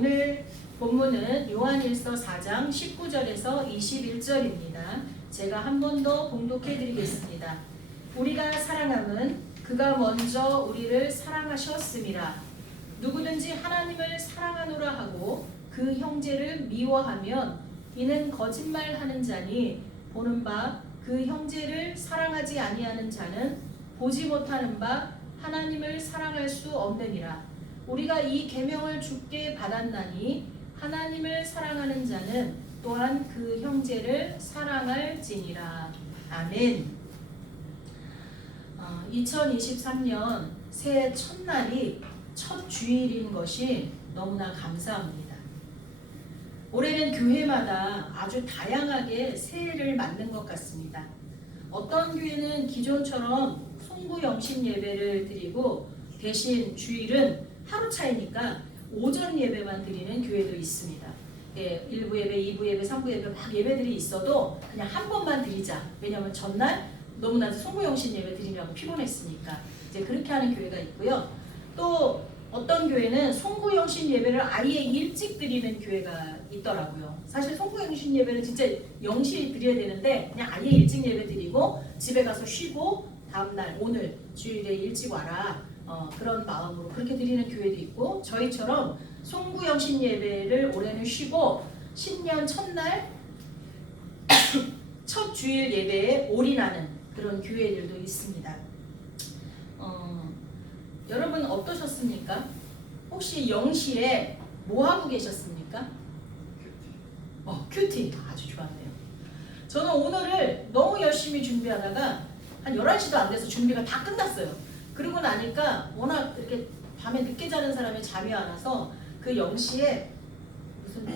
오늘 본문은 요한일서 4장 19절에서 21절입니다. 제가 한 번 더 봉독해 드리겠습니다. 우리가 사랑함은 그가 먼저 우리를 사랑하셨음이라. 누구든지 하나님을 사랑하노라 하고 그 형제를 미워하면 이는 거짓말하는 자니 보는 바 그 형제를 사랑하지 아니하는 자는 보지 못하는 바 하나님을 사랑할 수 없느니라. 우리가 이 계명을 주께 받았나니 하나님을 사랑하는 자는 또한 그 형제를 사랑할지니라. 아멘. 2023년 새해 첫날이 첫 주일인 것이 너무나 감사합니다. 올해는 교회마다 아주 다양하게 새해를 맞는 것 같습니다. 어떤 교회는 기존처럼 송구영신 예배를 드리고 대신 주일은 하루 차이니까 오전 예배만 드리는 교회도 있습니다. 1부 예배, 2부 예배, 3부 예배 막 예배들이 있어도 그냥 한 번만 드리자. 왜냐하면 전날 너무나도 송구영신 예배 드리려고 피곤했으니까 이제 그렇게 하는 교회가 있고요. 또 어떤 교회는 송구영신 예배를 아예 일찍 드리는 교회가 있더라고요. 사실 송구영신 예배는 진짜 0시 드려야 되는데 그냥 아예 일찍 예배 드리고 집에 가서 쉬고 다음날 오늘 주일에 일찍 와라. 그런 마음으로 그렇게 드리는 교회도 있고, 저희처럼 송구영신 예배를 올해는 쉬고 신년 첫날 첫 주일 예배에 올인하는 그런 교회들도 있습니다. 여러분 어떠셨습니까? 혹시 0시에 뭐 하고 계셨습니까? 큐티 아주 좋았네요. 저는 오늘을 너무 열심히 준비하다가 한 11시도 안 돼서 준비가 다 끝났어요. 그러고 나니까 워낙 이렇게 밤에 늦게 자는 사람이 잠이 안 와서 그 0시에 무슨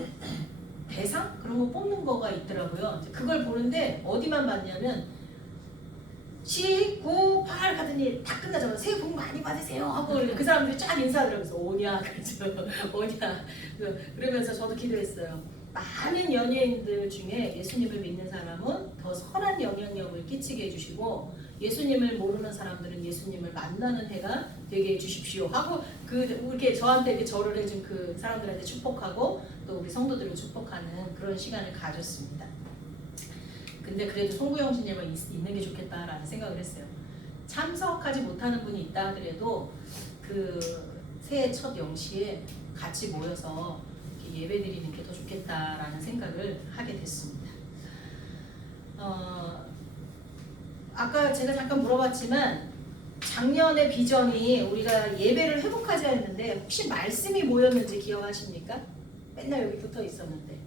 대상? 그런 거 뽑는 거가 있더라고요. 그걸 보는데 어디만 봤냐면 10, 9, 8 하더니 다 끝나자마자 새해 복 많이 받으세요 하고 그 사람들이 쫙 인사하더라고요. 오냐 그래서 오냐 그러면서 저도 기도했어요. 많은 연예인들 중에 예수님을 믿는 사람은 더 선한 영향력을 끼치게 해주시고 예수님을 모르는 사람들은 예수님을 만나는 해가 되게 해주십시오 하고 이렇게 저한테 이렇게 절을 해준 그 사람들한테 축복하고 또 우리 성도들을 축복하는 그런 시간을 가졌습니다. 근데 그래도 송구영신 예배 있는 게 좋겠다라는 생각을 했어요. 참석하지 못하는 분이 있다 하더라도 그 새해 첫 0시에 같이 모여서 예배 드리는 게 더 좋겠다라는 생각을 하게 됐습니다. 아까 제가 잠깐 물어봤지만 작년의 비전이 우리가 예배를 회복하자 했는데 혹시 말씀이 뭐였는지 기억하십니까? 맨날 여기 붙어 있었는데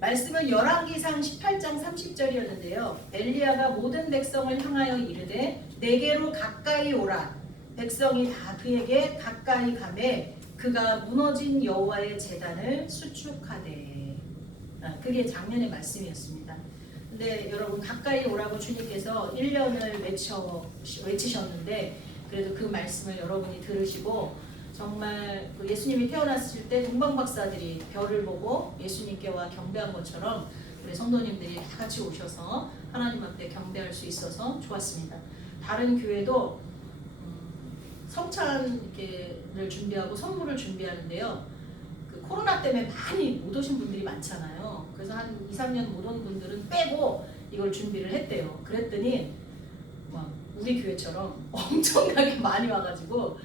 말씀은 열왕기상 18장 30절이었는데요. 엘리야가 모든 백성을 향하여 이르되 내게로 가까이 오라. 백성이 다 그에게 가까이 가매 그가 무너진 여호와의 제단을 수축하되. 그게 작년의 말씀이었습니다. 근데 여러분 가까이 오라고 주님께서 1년을 외치셨는데 그래도 그 말씀을 여러분이 들으시고 정말 예수님이 태어났을 때 동방박사들이 별을 보고 예수님께와 경배한 것처럼 우리 성도님들이 다 같이 오셔서 하나님 앞에 경배할 수 있어서 좋았습니다. 다른 교회도 성찬을 준비하고 선물을 준비하는데요. 그 코로나 때문에 많이 못 오신 분들이 많잖아요. 그래서 한 2, 3년 못 온 분들은 빼고 이걸 준비를 했대요. 그랬더니 막 우리 교회처럼 엄청나게 많이 와가지고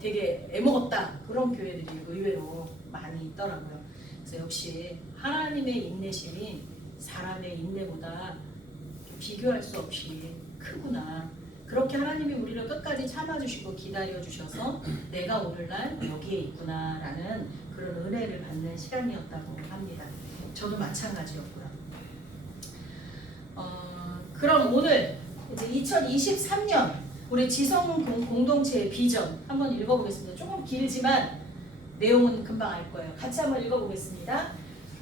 되게 애먹었다 그런 교회들이 의외로 많이 있더라고요. 그래서 역시 하나님의 인내심이 사람의 인내보다 비교할 수 없이 크구나. 그렇게 하나님이 우리를 끝까지 참아주시고 기다려주셔서 내가 오늘날 여기에 있구나라는 그런 은혜를 받는 시간이었다고 합니다. 저도 마찬가지였고요. 그럼 오늘 이제 2023년 우리 지성 공동체의 비전 한번 읽어보겠습니다. 조금 길지만 내용은 금방 알 거예요. 같이 한번 읽어보겠습니다.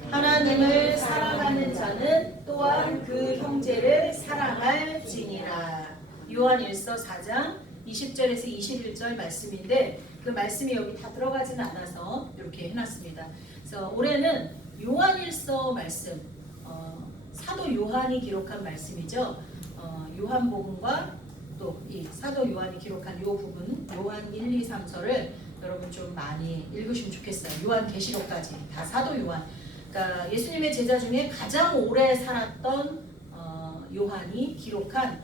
하나님을 사랑하는 자는 또한 그 형제를 사랑할지니라. 요한일서 4장 20절에서 21절 말씀인데 그 말씀이 여기 다 들어가지는 않아서 이렇게 해놨습니다. 그래서 올해는 요한일서 말씀, 사도 요한이 기록한 말씀이죠. 요한복음과 또 이 사도 요한이 기록한 요 부분 요한 1, 2, 3서를 여러분 좀 많이 읽으시면 좋겠어요. 요한계시록까지 다 사도 요한. 그러니까 예수님의 제자 중에 가장 오래 살았던 요한이 기록한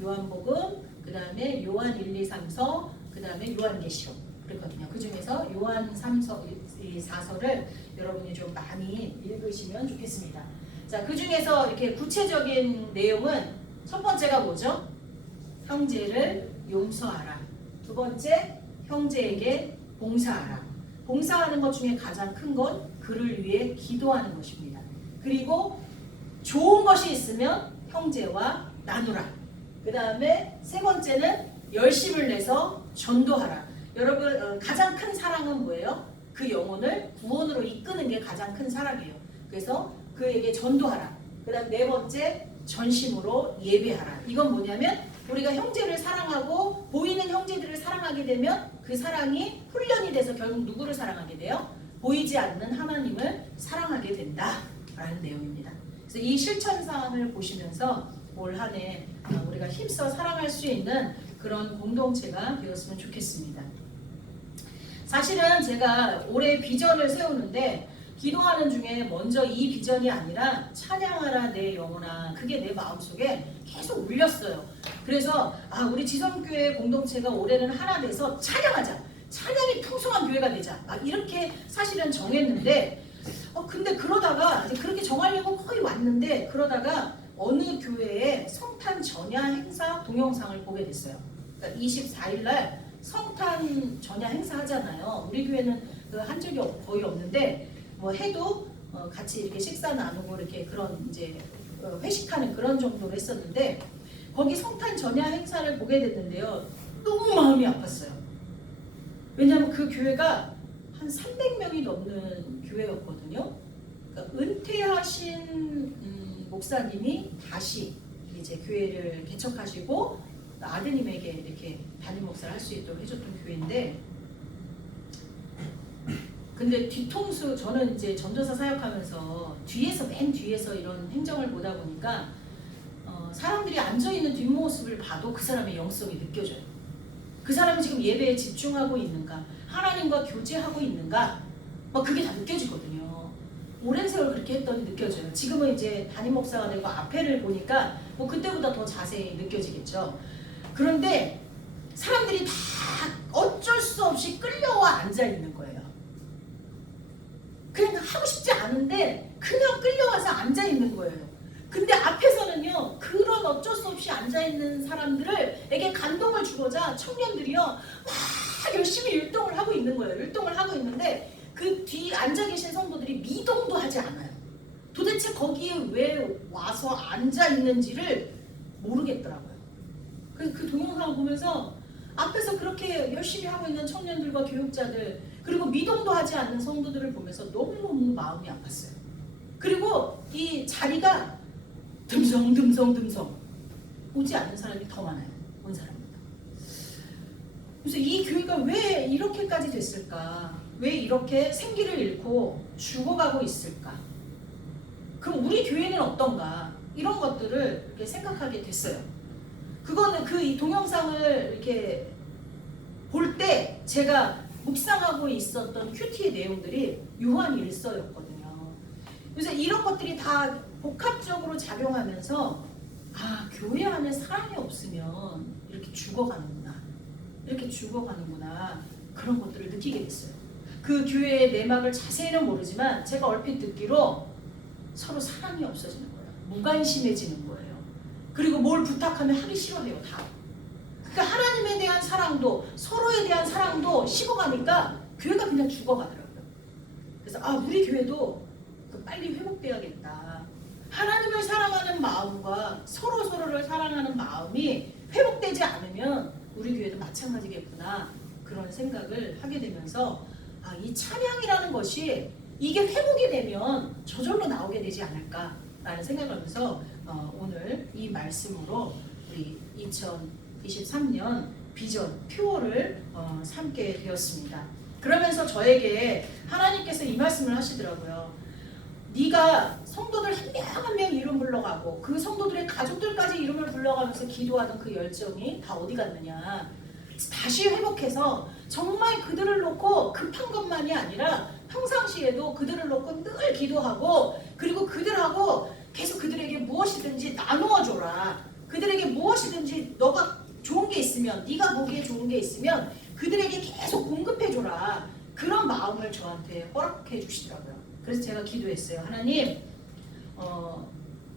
요한복음, 그 다음에 요한 1, 2, 3서, 그 다음에 요한계시록 그렇거든요. 그 중에서 요한 3서, 4서를 여러분이 좀 많이 읽으시면 좋겠습니다. 자, 그 중에서 이렇게 구체적인 내용은 첫 번째가 뭐죠? 형제를 용서하라. 두 번째, 형제에게 봉사하라. 봉사하는 것 중에 가장 큰 건 그를 위해 기도하는 것입니다. 그리고 좋은 것이 있으면 형제와 나누라. 그 다음에 세 번째는 열심을 내서 전도하라. 여러분 가장 큰 사랑은 뭐예요? 그 영혼을 구원으로 이끄는 게 가장 큰 사랑이에요. 그래서 그에게 전도하라. 그 다음 네 번째 전심으로 예배하라. 이건 뭐냐면 우리가 형제를 사랑하고 보이는 형제들을 사랑하게 되면 그 사랑이 훈련이 돼서 결국 누구를 사랑하게 돼요? 보이지 않는 하나님을 사랑하게 된다라는 내용입니다. 그래서 이 실천사항을 보시면서 올 한 해 우리가 힘써 사랑할 수 있는 그런 공동체가 되었으면 좋겠습니다. 사실은 제가 올해 비전을 세우는데 기도하는 중에 먼저 이 비전이 아니라 찬양하라 내 영혼아, 그게 내 마음속에 계속 울렸어요. 그래서 우리 지성교회 공동체가 올해는 하나 돼서 찬양하자, 찬양이 풍성한 교회가 되자, 이렇게 사실은 정했는데 근데 그러다가 이제 그렇게 정하려고 거의 왔는데 그러다가 어느 교회에 성탄 전야 행사 동영상을 보게 됐어요. 그러니까 24일 날 성탄 전야 행사 하잖아요. 우리 교회는 한 적이 거의 없는데 뭐 해도 같이 이렇게 식사 나누고 이렇게 그런 이제 회식하는 그런 정도로 했었는데 거기 성탄 전야 행사를 보게 됐는데요. 너무 마음이 아팠어요. 왜냐하면 그 교회가 한 300명이 넘는 교회였거든요. 그러니까 은퇴하신 목사님이 다시 이제 교회를 개척하시고 아드님에게 이렇게 담임 목사를 할 수 있도록 해줬던 교회인데, 근데 뒤통수, 저는 이제 전도사 사역하면서 뒤에서 맨 뒤에서 이런 행정을 보다 보니까 사람들이 앉아있는 뒷모습을 봐도 그 사람의 영성이 느껴져요. 그 사람이 지금 예배에 집중하고 있는가, 하나님과 교제하고 있는가, 그게 다 느껴지거든요. 오랜 세월 그렇게 했더니 느껴져요. 지금은 이제 담임 목사가 되고 앞에를 보니까 그때보다 더 자세히 느껴지겠죠. 그런데 사람들이 다 어쩔 수 없이 끌려와 앉아 있는 거예요. 그냥 하고 싶지 않은데 그냥 끌려와서 앉아 있는 거예요. 근데 앞에서는요, 그런 어쩔 수 없이 앉아 있는 사람들에게 감동을 주고자 청년들이요 막 열심히 율동을 하고 있는 거예요. 율동을 하고 있는데 그 뒤 앉아 계신 성도들이 미동도 하지 않아요. 도대체 거기에 왜 와서 앉아 있는지를 모르겠더라고요. 그래서 그 동영상을 보면서 앞에서 그렇게 열심히 하고 있는 청년들과 교육자들, 그리고 미동도 하지 않는 성도들을 보면서 너무너무 마음이 아팠어요. 그리고 이 자리가 듬성 오지 않는 사람이 더 많아요. 온 사람보다. 그래서 이 교회가 왜 이렇게까지 됐을까? 왜 이렇게 생기를 잃고 죽어가고 있을까? 그럼 우리 교회는 어떤가? 이런 것들을 이렇게 생각하게 됐어요. 그거는 이 동영상을 이렇게 볼 때 제가 묵상하고 있었던 큐티의 내용들이 요한 1서였거든요. 그래서 이런 것들이 다 복합적으로 작용하면서 교회 안에 사랑이 없으면 이렇게 죽어가는구나, 그런 것들을 느끼게 됐어요. 그 교회의 내막을 자세히는 모르지만 제가 얼핏 듣기로 서로 사랑이 없어지는 거예요. 무관심해지는 거예요. 그리고 뭘 부탁하면 하기 싫어해요. 다. 그러니까 하나님에 대한 사랑도, 서로에 대한 사랑도 식어가니까 교회가 그냥 죽어가더라고요. 그래서 우리 교회도 빨리 회복돼야겠다. 하나님을 사랑하는 마음과 서로를 사랑하는 마음이 회복되지 않으면 우리 교회도 마찬가지겠구나, 그런 생각을 하게 되면서 이 찬양이라는 것이 이게 회복이 되면 저절로 나오게 되지 않을까라는 생각을 하면서 오늘 이 말씀으로 우리 2023년 비전 표어를 삼게 되었습니다. 그러면서 저에게 하나님께서 이 말씀을 하시더라고요. 네가 성도들 한 명 한 명 이름 불러가고 그 성도들의 가족들까지 이름을 불러가면서 기도하던 그 열정이 다 어디 갔느냐. 다시 회복해서 정말 그들을 놓고 급한 것만이 아니라 평상시에도 그들을 놓고 늘 기도하고 그리고 그들하고 계속 그들에게 무엇이든지 나누어 줘라. 그들에게 무엇이든지 너가 좋은 게 있으면 네가 보기에 좋은 게 있으면 그들에게 계속 공급해 줘라. 그런 마음을 저한테 허락해 주시더라고요. 그래서 제가 기도했어요. 하나님,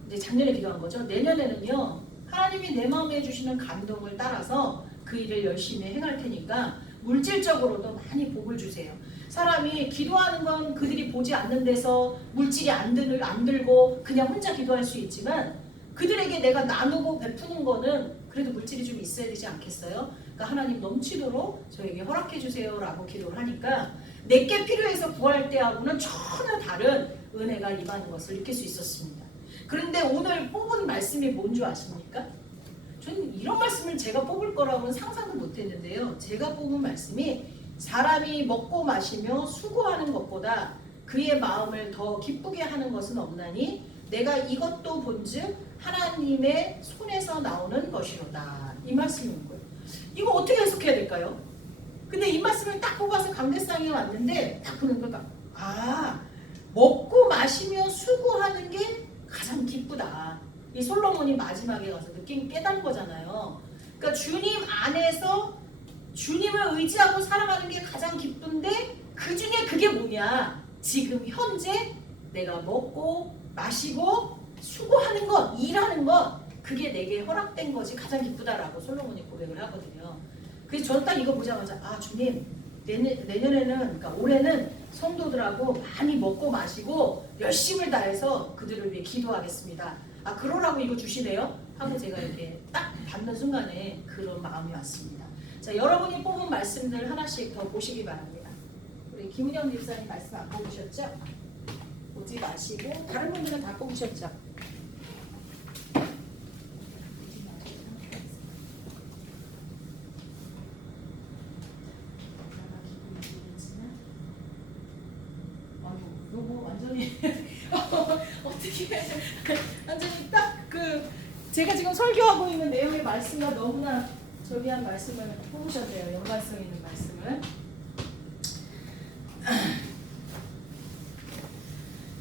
이제 작년에 기도한 거죠. 내년에는요, 하나님이 내 마음에 주시는 감동을 따라서 그 일을 열심히 행할 테니까 물질적으로도 많이 복을 주세요. 사람이 기도하는 건 그들이 보지 않는 데서 물질이 안 들고 그냥 혼자 기도할 수 있지만 그들에게 내가 나누고 베푸는 거는 그래도 물질이 좀 있어야 되지 않겠어요? 그러니까 하나님 넘치도록 저에게 허락해 주세요 라고 기도를 하니까 내게 필요해서 구할 때하고는 전혀 다른 은혜가 임하는 것을 느낄 수 있었습니다. 그런데 오늘 뽑은 말씀이 뭔지 아십니까? 저는 이런 말씀을 제가 뽑을 거라고는 상상도 못했는데요. 제가 뽑은 말씀이 사람이 먹고 마시며 수고하는 것보다 그의 마음을 더 기쁘게 하는 것은 없나니 내가 이것도 본즉 하나님의 손에서 나오는 것이로다. 이 말씀인 거예요. 이거 어떻게 해석해야 될까요? 근데 이 말씀을 딱 뽑아서 강대상에 왔는데 딱 보는 거가 먹고 마시며 수고하는 게 가장 기쁘다. 이 솔로몬이 마지막에 가서 깨달은 거잖아요. 그러니까 주님 안에서 주님을 의지하고 살아가는 게 가장 기쁜데 그 중에 그게 뭐냐? 지금 현재 내가 먹고 마시고 수고하는 것, 일하는 것, 그게 내게 허락된 것이 가장 기쁘다라고 솔로몬이 고백을 하거든요. 그래서 저는 딱 이거 보자마자 주님 내년에는 그러니까 올해는 성도들하고 많이 먹고 마시고 열심을 다해서 그들을 위해 기도하겠습니다. 그러라고 이거 주시네요? 하고 제가 이렇게 딱 받는 순간에 그런 마음이 왔습니다. 자, 여러분이 뽑은 말씀들 하나씩 더 보시기 바랍니다. 우리 김은영 집사님 말씀 안 뽑으셨죠? 보지 마시고 다른 분들은 다 뽑으셨죠? 너무 완전히 어떻게 완전히 딱 제가 지금 설교하고 있는 내용의 말씀과 너무나 저기한 말씀을 뽑으셨네요. 연관성 있는 말씀을.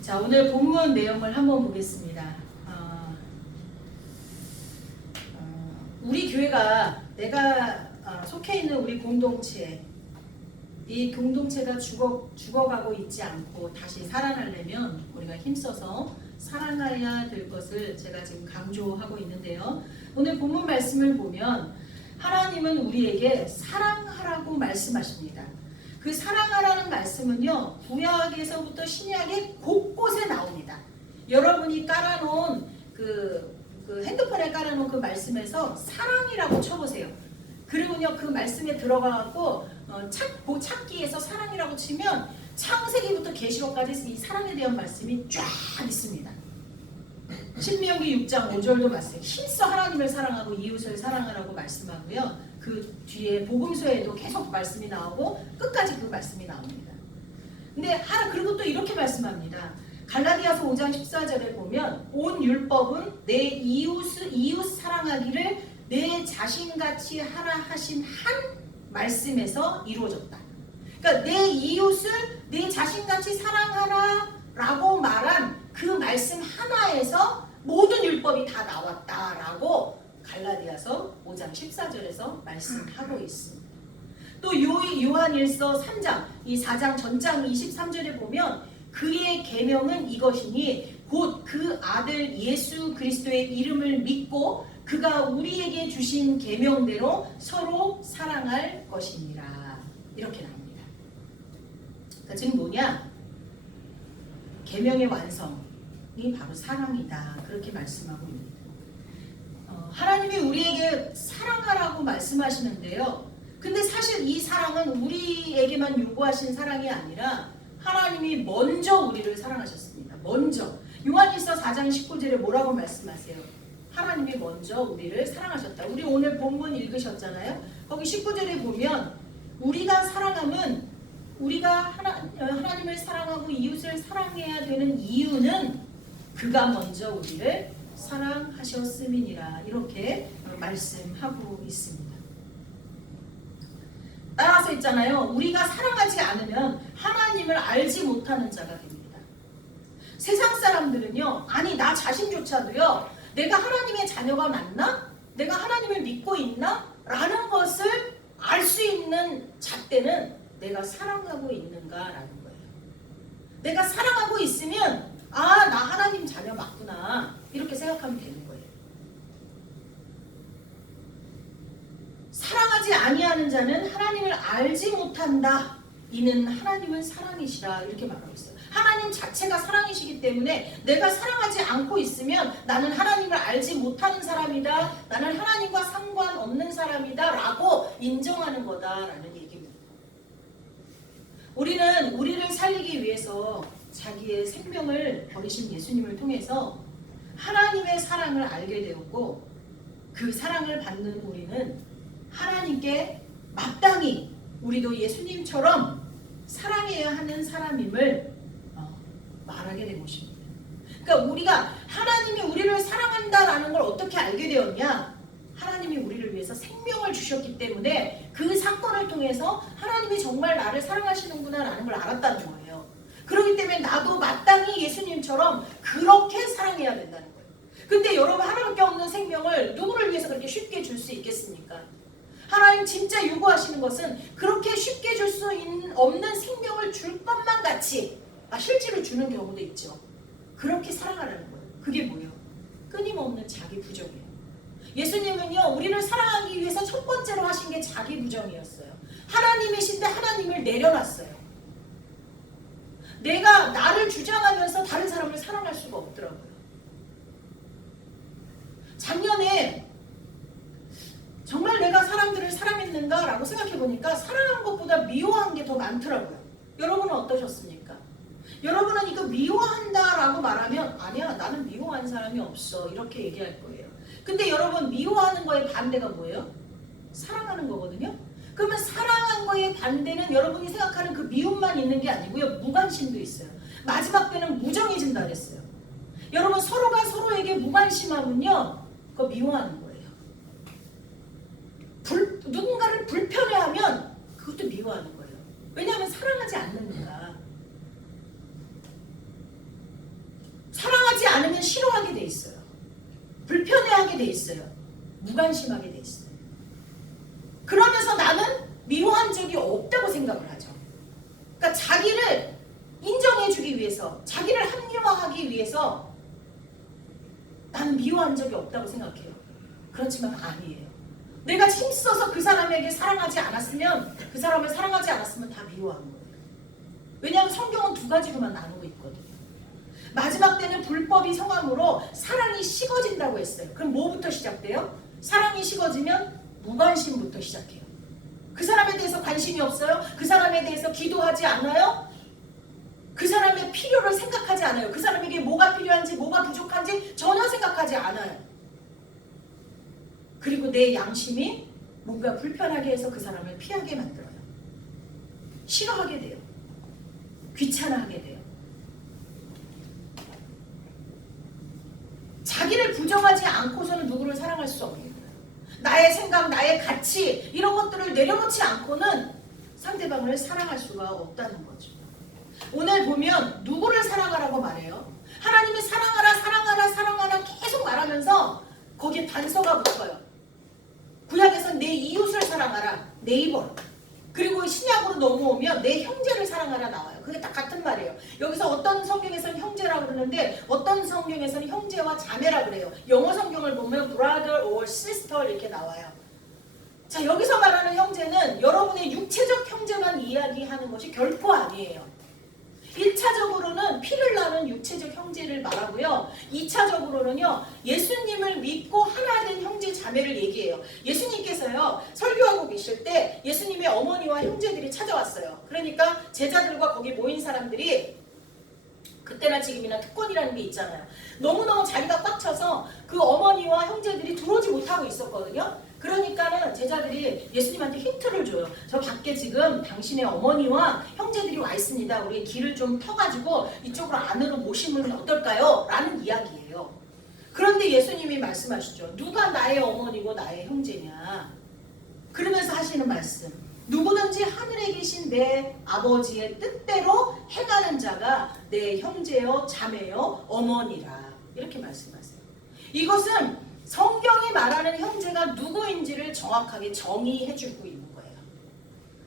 자, 오늘 본문 내용을 한번 보겠습니다. 우리 교회가 내가 속해 있는 우리 공동체, 이 공동체가 죽어가고 있지 않고 다시 살아나려면 우리가 힘써서 사랑해야 될 것을 제가 지금 강조하고 있는데요. 오늘 본문 말씀을 보면 하나님은 우리에게 사랑하라고 말씀하십니다. 그 사랑하라는 말씀은요, 구약에서부터 신약에 곳곳에 나옵니다. 여러분이 깔아놓은 그 핸드폰에 깔아놓은 그 말씀에서 사랑이라고 쳐보세요. 그리고요, 그 말씀에 들어가갖고 찾기에서 사랑이라고 치면 창세기부터 계시록까지 이 사랑에 대한 말씀이 쫙 있습니다. 신명기 6장 5절도 말씀, 힘써 하나님을 사랑하고 이웃을 사랑하라고 말씀하고요. 그 뒤에 복음서에도 계속 말씀이 나오고 끝까지 그 말씀이 나옵니다. 근데 그리고 또 이렇게 말씀합니다. 갈라디아서 5장 14절에 보면 온 율법은 내 이웃 사랑하기를 내 자신같이 하라 하신 한 말씀에서 이루어졌다. 그러니까 내 이웃을 내 자신같이 사랑하라 라고 말한 그 말씀 하나에서 모든 율법이 다 나왔다라고 갈라디아서 5장 14절에서 말씀하고 있습니다. 또 요한일서 3장, 이 4장 전장 23절에 보면 그의 계명은 이것이니 곧 그 아들 예수 그리스도의 이름을 믿고 그가 우리에게 주신 계명대로 서로 사랑할 것이니라. 이렇게 나옵니다. 그러니까 지금 뭐냐? 계명의 완성이 바로 사랑이다. 그렇게 말씀하고 있습니다. 하나님이 우리에게 사랑하라고 말씀하시는데요. 근데 사실 이 사랑은 우리에게만 요구하신 사랑이 아니라 하나님이 먼저 우리를 사랑하셨습니다. 먼저. 요한일서 4장 19절에 뭐라고 말씀하세요? 하나님이 먼저 우리를 사랑하셨다. 우리 오늘 본문 읽으셨잖아요. 거기 19절에 보면 우리가 사랑함은 우리가 하나님을 사랑하고 이웃을 사랑해야 되는 이유는 그가 먼저 우리를 사랑하셨음이니라. 이렇게 말씀하고 있습니다. 따라서 있잖아요. 우리가 사랑하지 않으면 하나님을 알지 못하는 자가 됩니다. 세상 사람들은요. 아니 나 자신조차도요. 내가 하나님의 자녀가 맞나? 내가 하나님을 믿고 있나? 라는 것을 알 수 있는 잣대는 내가 사랑하고 있는가라는 거예요. 내가 사랑하고 있으면 아, 나 하나님 자녀 맞구나. 이렇게 생각하면 되는 거예요. 사랑하지 아니하는 자는 하나님을 알지 못한다. 이는 하나님은 사랑이시라. 이렇게 말하고 있어요. 하나님 자체가 사랑이시기 때문에 내가 사랑하지 않고 있으면 나는 하나님을 알지 못하는 사람이다. 나는 하나님과 상관없는 사람이다. 라고 인정하는 거다라는 얘기입니다. 우리는 우리를 살리기 위해서 자기의 생명을 버리신 예수님을 통해서 하나님의 사랑을 알게 되었고 그 사랑을 받는 우리는 하나님께 마땅히 우리도 예수님처럼 사랑해야 하는 사람임을 말하게 된 것입니다. 그러니까 우리가 하나님이 우리를 사랑한다라는 걸 어떻게 알게 되었냐? 하나님이 우리를 위해서 생명을 주셨기 때문에 그 사건을 통해서 하나님이 정말 나를 사랑하시는구나라는 걸 알았다는 거예요. 그렇기 때문에 나도 마땅히 예수님처럼 그렇게 사랑해야 된다는 거예요. 근데 여러분 하나밖에 없는 생명을 누구를 위해서 그렇게 쉽게 줄 수 있겠습니까? 하나님 진짜 요구하시는 것은 그렇게 쉽게 줄 수 없는 생명을 줄 것만 같이 실제로 주는 경우도 있죠. 그렇게 사랑하라는 거예요. 그게 뭐예요? 끊임없는 자기 부정이에요. 예수님은요 우리를 사랑하기 위해서 첫 번째로 하신 게 자기 부정이었어요. 하나님이신데 하나님을 내려놨어요. 내가 나를 주장하면서 다른 사람을 사랑할 수가 없더라고요. 작년에 정말 내가 사람들을 사랑했는가 라고 생각해보니까 사랑한 것보다 미워한 게 더 많더라고요. 여러분은 어떠셨습니까? 여러분은 이거 미워한다라고 말하면 아니야 나는 미워한 사람이 없어 이렇게 얘기할 거예요. 근데 여러분 미워하는 거의 반대가 뭐예요? 사랑하는 거거든요. 그러면 사랑한 거의 반대는 여러분이 생각하는 그 미움만 있는 게 아니고요. 무관심도 있어요. 마지막 때는 무정해진다 그랬어요. 여러분 서로가 서로에게 무관심하면요. 그거 미워하는 거예요. 누군가를 불편해하면 그것도 미워하는 거예요. 왜냐하면 사랑하지 않는다. 사랑하지 않으면 싫어하게 돼 있어요. 불편해하게 돼 있어요. 무관심하게 돼 있어요. 그러면서 나는 미워한 적이 없다고 생각을 하죠. 그러니까 자기를 인정해주기 위해서, 자기를 합리화하기 위해서 나는 미워한 적이 없다고 생각해요. 그렇지만 아니에요. 내가 힘써서 그 사람에게 사랑하지 않았으면, 그 사람을 사랑하지 않았으면 다 미워한 거예요. 왜냐하면 성경은 두 가지로만 나누고 있거든요. 마지막 때는 불법이 성함으로 사랑이 식어진다고 했어요. 그럼 뭐부터 시작돼요? 사랑이 식어지면 무관심부터 시작해요. 그 사람에 대해서 관심이 없어요? 그 사람에 대해서 기도하지 않아요? 그 사람의 필요를 생각하지 않아요. 그 사람에게 뭐가 필요한지 뭐가 부족한지 전혀 생각하지 않아요. 그리고 내 양심이 뭔가 불편하게 해서 그 사람을 피하게 만들어요. 싫어하게 돼요. 귀찮아하게 돼요. 자기를 부정하지 않고서는 누구를 사랑할 수 없는 거예요. 나의 생각, 나의 가치 이런 것들을 내려놓지 않고는 상대방을 사랑할 수가 없다는 거죠. 오늘 보면 누구를 사랑하라고 말해요? 하나님이 사랑하라 사랑하라 사랑하라 계속 말하면서 거기에 단서가 붙어요. 구약에서는 내 이웃을 사랑하라, 네이버. 그리고 신약으로 넘어오면 내 형제를 사랑하라 나와요. 그게 딱 같은 말이에요. 여기서 어떤 성경에서는 형제라고 그러는데 어떤 성경에서는 형제와 자매라고 그래요. 영어 성경을 보면 brother or sister 이렇게 나와요. 자, 여기서 말하는 형제는 여러분의 육체적 형제만 이야기하는 것이 결코 아니에요. 1차적으로는 피를 나눈 육체적 형제를 말하고요. 2차적으로는요. 예수님을 믿고 하나 된 형제 자매를 얘기해요. 예수님께서요. 설교하고 계실 때 예수님의 어머니와 형제들이 찾아왔어요. 그러니까 제자들과 거기 모인 사람들이 그때나 지금이나 특권이라는 게 있잖아요. 너무너무 자리가 꽉 차서 그 어머니와 형제들이 들어오지 못하고 있었거든요. 그러니까는 제자들이 예수님한테 힌트를 줘요. 저 밖에 지금 당신의 어머니와 형제들이 와 있습니다. 우리 길을 좀 터가지고 이쪽으로 안으로 모시면 어떨까요? 라는 이야기예요. 그런데 예수님이 말씀하시죠. 누가 나의 어머니고 나의 형제냐? 그러면서 하시는 말씀. 누구든지 하늘에 계신 내 아버지의 뜻대로 행하는 자가 내 형제여 자매여 어머니라. 이렇게 말씀하세요. 이것은 성경이 말하는 형제가 누구인지를 정확하게 정의해주고 있는 거예요.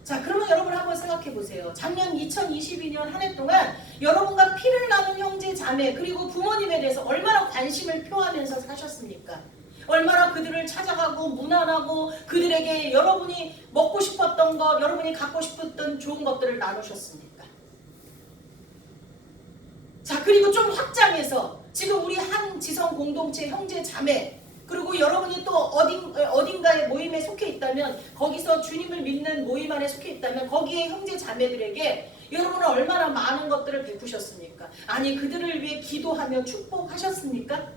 자, 그러면 여러분 한번 생각해 보세요. 작년 2022년 한 해 동안 여러분과 피를 나눈 형제 자매 그리고 부모님에 대해서 얼마나 관심을 표하면서 사셨습니까? 얼마나 그들을 찾아가고 문안하고 그들에게 여러분이 먹고 싶었던 것, 여러분이 갖고 싶었던 좋은 것들을 나누셨습니까? 자, 그리고 좀 확장해서 지금 우리 한 지성 공동체 형제 자매 그리고 여러분이 또 어딘가의 모임에 속해 있다면 거기서 주님을 믿는 모임 안에 속해 있다면 거기에 형제 자매들에게 여러분은 얼마나 많은 것들을 베푸셨습니까? 아니 그들을 위해 기도하며 축복하셨습니까?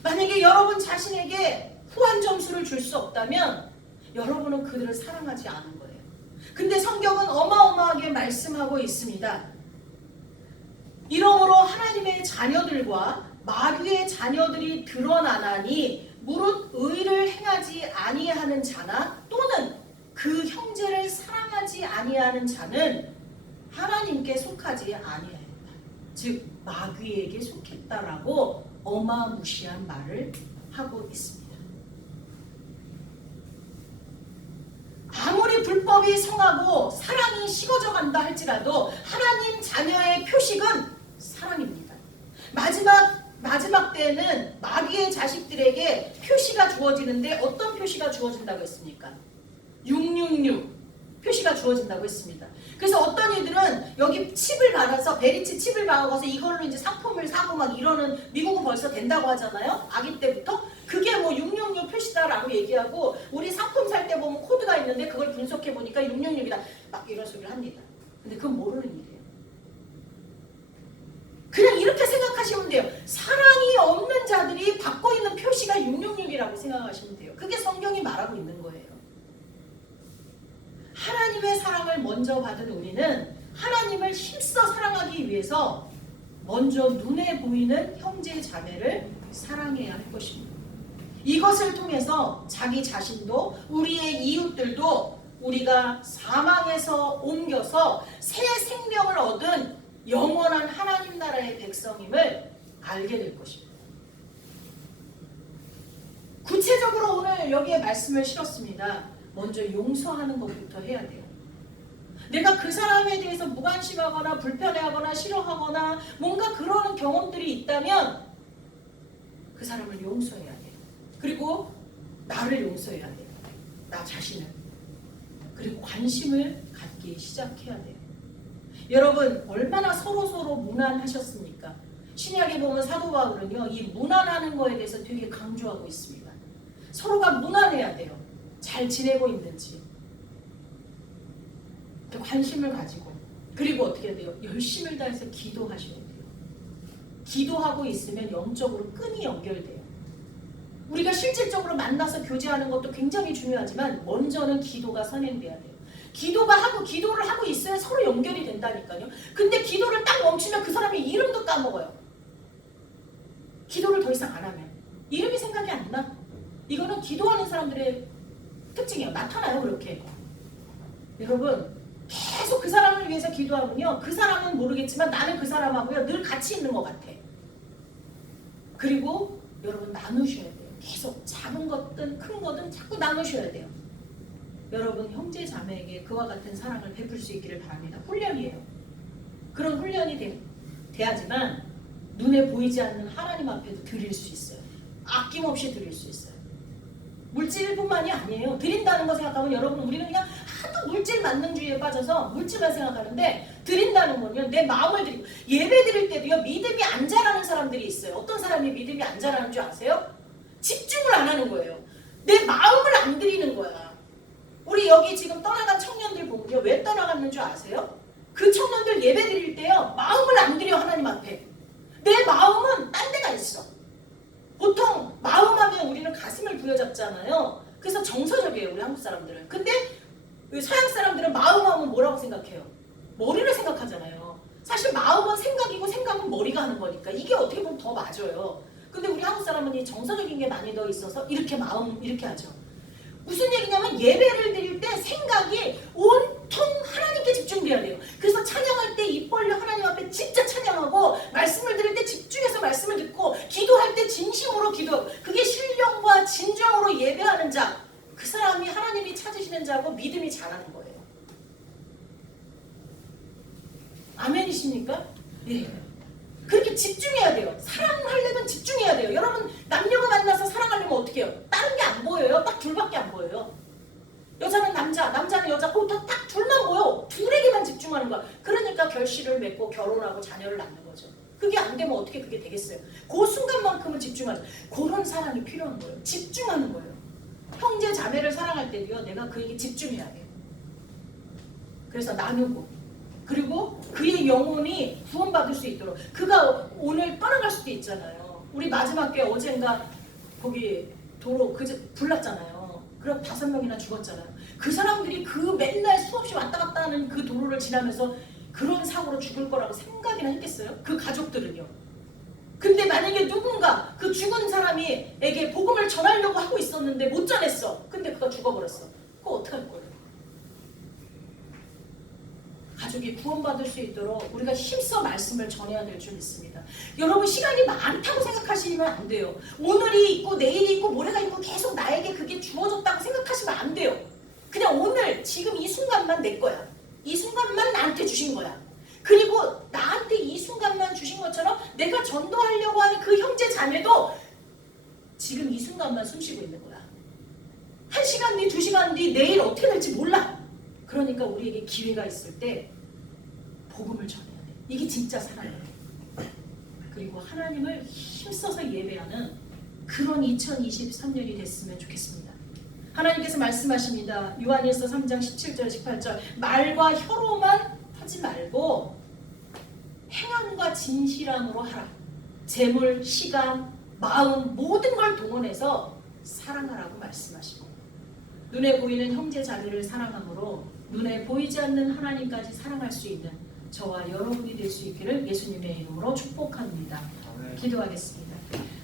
만약에 여러분 자신에게 후한 점수를 줄 수 없다면 여러분은 그들을 사랑하지 않은 거예요. 근데 성경은 어마어마하게 말씀하고 있습니다. 이러므로 하나님의 자녀들과 마귀의 자녀들이 드러나나니 무릇 의를 행하지 아니하는 자나 또는 그 형제를 사랑하지 아니하는 자는 하나님께 속하지 아니하였다. 즉 마귀에게 속했다라고 어마무시한 말을 하고 있습니다. 아무리 불법이 성하고 사랑이 식어져 간다 할지라도 하나님 자녀의 표식은 사랑입니다. 마지막 때에는 마귀의 자식들에게 표시가 주어지는데 어떤 표시가 주어진다고 했습니까? 666 표시가 주어진다고 했습니다. 그래서 어떤 이들은 여기 칩을 받아서 베리치 칩을 박아서 이걸로 이제 상품을 사고 막 이러는 미국은 벌써 된다고 하잖아요. 아기 때부터 그게 뭐 666 표시다라고 얘기하고 우리 상품 살 때 보면 코드가 있는데 그걸 분석해 보니까 666이다 막 이런 소리를 합니다. 근데 그건 모르는 일이에요. 그냥 이렇게 생각하시면 돼요. 사랑이 없는 자들이 받고 있는 표시가 666이라고 생각하시면 돼요. 그게 성경이 말하고 있는 거예요. 하나님의 사랑을 먼저 받은 우리는 하나님을 힘써 사랑하기 위해서 먼저 눈에 보이는 형제 자매를 사랑해야 할 것입니다. 이것을 통해서 자기 자신도 우리의 이웃들도 우리가 사망에서 옮겨서 새 생명을 얻은 영원한 하나님 나라의 백성임을 알게 될 것입니다. 구체적으로 오늘 여기에 말씀을 실었습니다. 먼저 용서하는 것부터 해야 돼요. 내가 그 사람에 대해서 무관심하거나 불편해하거나 싫어하거나 뭔가 그런 경험들이 있다면 그 사람을 용서해야 돼요. 그리고 나를 용서해야 돼요. 나 자신을. 그리고 관심을 갖기 시작해야 돼요. 여러분 얼마나 서로 무난하셨습니까? 신약에 보면 사도 바울은요 이 무난하는 거에 대해서 되게 강조하고 있습니다. 서로가 무난해야 돼요. 잘 지내고 있는지 관심을 가지고 그리고 어떻게 해야 돼요? 열심을 다해서 기도하셔야 돼요. 기도하고 있으면 영적으로 끈이 연결돼요. 우리가 실질적으로 만나서 교제하는 것도 굉장히 중요하지만 먼저는 기도가 선행돼야 돼요. 기도를 하고 있어야 서로 연결이 된다니까요. 근데 기도를 딱 멈추면 그 사람의 이름도 까먹어요. 기도를 더 이상 안 하면 이름이 생각이 안 나. 이거는 기도하는 사람들의 특징이에요. 나타나요 그렇게. 여러분 계속 그 사람을 위해서 기도하면요 그 사람은 모르겠지만 나는 그 사람하고요 늘 같이 있는 것 같아. 그리고 여러분 나누셔야 돼요. 계속 작은 것든 큰 것든 자꾸 나누셔야 돼요. 여러분 형제 자매에게 그와 같은 사랑을 베풀 수 있기를 바랍니다. 훈련이에요. 그런 훈련이 돼야지만 눈에 보이지 않는 하나님 앞에도 드릴 수 있어요. 아낌없이 드릴 수 있어요. 물질뿐만이 아니에요. 드린다는 거 생각하면 여러분 우리는 그냥 하도 물질 만능주의에 빠져서 물질만 생각하는데 드린다는 건요 내 마음을 드리고 예배 드릴 때도요 믿음이 안 자라는 사람들이 있어요. 어떤 사람이 믿음이 안 자라는 줄 아세요? 집중을 안 하는 거예요. 내 마음을 안 드리는 거야. 우리 여기 지금 떠나간 청년들 보면요 왜 떠나갔는 줄 아세요? 그 청년들 예배 드릴 때요 마음을 안 드려 하나님 앞에. 내 마음은 딴 데가 있어. 보통 마음하면 우리는 가슴을 부여잡잖아요. 그래서 정서적이에요 우리 한국 사람들은. 근데 서양 사람들은 마음하면 뭐라고 생각해요? 머리를 생각하잖아요. 사실 마음은 생각이고 생각은 머리가 하는 거니까 이게 어떻게 보면 더 맞아요. 근데 우리 한국 사람은 이 정서적인 게 많이 더 있어서 이렇게 마음 이렇게 하죠. 무슨 얘기냐면 예배를 드릴 때 생각이 온통 하나님께 집중돼야 돼요. 그래서 찬양할 때 입 벌려 하나님 앞에 진짜 찬양하고, 말씀을 들을 때 집중해서 말씀을 듣고, 기도할 때 진심으로 기도하고, 그게 신령과 진정으로 예배하는 자, 그 사람이 하나님이 찾으시는 자고 믿음이 자라는 거예요. 아멘이십니까? 예. 그렇게 집중해야 돼요. 사랑하려면 집중해야 돼요. 여러분, 남녀가 만나서 사랑하려면 어떻게 해요? 다른 게 안 보여요. 딱 둘밖에 안 보여요. 여자는 남자, 남자는 여자, 거기서 딱 둘만 보여. 둘에게만 집중하는 거야. 그러니까 결실을 맺고 결혼하고 자녀를 낳는 거죠. 그게 안 되면 어떻게 그게 되겠어요? 그 순간만큼은 집중하죠. 그런 사랑이 필요한 거예요. 집중하는 거예요. 형제 자매를 사랑할 때도요, 내가 그에게 집중해야 돼요. 그래서 나누고, 그리고 그의 영혼이 구원받을 수 있도록. 그가 오늘 떠나갈 수도 있잖아요. 우리 마지막 때 어젠가 거기 도로 불났잖아요. 그럼 5명이나 죽었잖아요. 그 사람들이 그 맨날 수없이 왔다 갔다 하는 그 도로를 지나면서 그런 사고로 죽을 거라고 생각이나 했겠어요? 그 가족들은요. 근데 만약에 누군가 그 죽은 사람에게 복음을 전하려고 하고 있었는데 못 전했어. 근데 그가 죽어버렸어. 그거 어떡할 거예요? 가족이 구원받을 수 있도록 우리가 힘써 말씀을 전해야 될 줄 믿습니다. 여러분, 시간이 많다고 생각하시면 안 돼요. 오늘이 있고 내일이 있고 모레가 있고 계속 나에게 그게 주어졌다고 생각하시면 안 돼요. 그냥 오늘 지금 이 순간만 내 거야. 이 순간만 나한테 주신 거야. 그리고 나한테 이 순간만 주신 것처럼 내가 전도하려고 하는 그 형제 자매도 지금 이 순간만 숨쉬고 있는 거야. 1시간 뒤, 2시간 뒤, 내일 어떻게 될지 몰라. 그러니까 우리에게 기회가 있을 때 복음을 전해야 돼. 이게 진짜 사랑이에요. 그리고 하나님을 힘써서 예배하는 그런 2023년이 됐으면 좋겠습니다. 하나님께서 말씀하십니다. 요한일서 3장 17절 18절 말과 혀로만 하지 말고 행함과 진실함으로 하라. 재물, 시간, 마음 모든 걸 동원해서 사랑하라고 말씀하시고, 눈에 보이는 형제 자매를 사랑함으로 눈에 보이지 않는 하나님까지 사랑할 수 있는 저와 여러분이 될 수 있기를 예수님의 이름으로 축복합니다. 기도하겠습니다.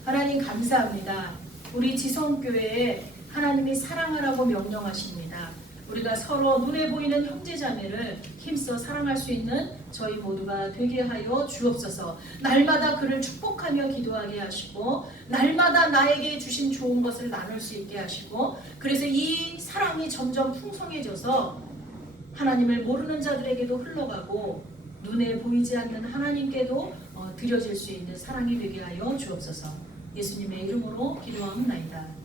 하나님 감사합니다. 우리 지성교회에 하나님이 사랑하라고 명령하십니다. 우리가 서로 눈에 보이는 형제자매를 힘써 사랑할 수 있는 저희 모두가 되게 하여 주옵소서. 날마다 그를 축복하며 기도하게 하시고, 날마다 나에게 주신 좋은 것을 나눌 수 있게 하시고, 그래서 이 사랑이 점점 풍성해져서 하나님을 모르는 자들에게도 흘러가고 눈에 보이지 않는 하나님께도 드려질 수 있는 사랑이 되게 하여 주옵소서. 예수님의 이름으로 기도하옵나이다.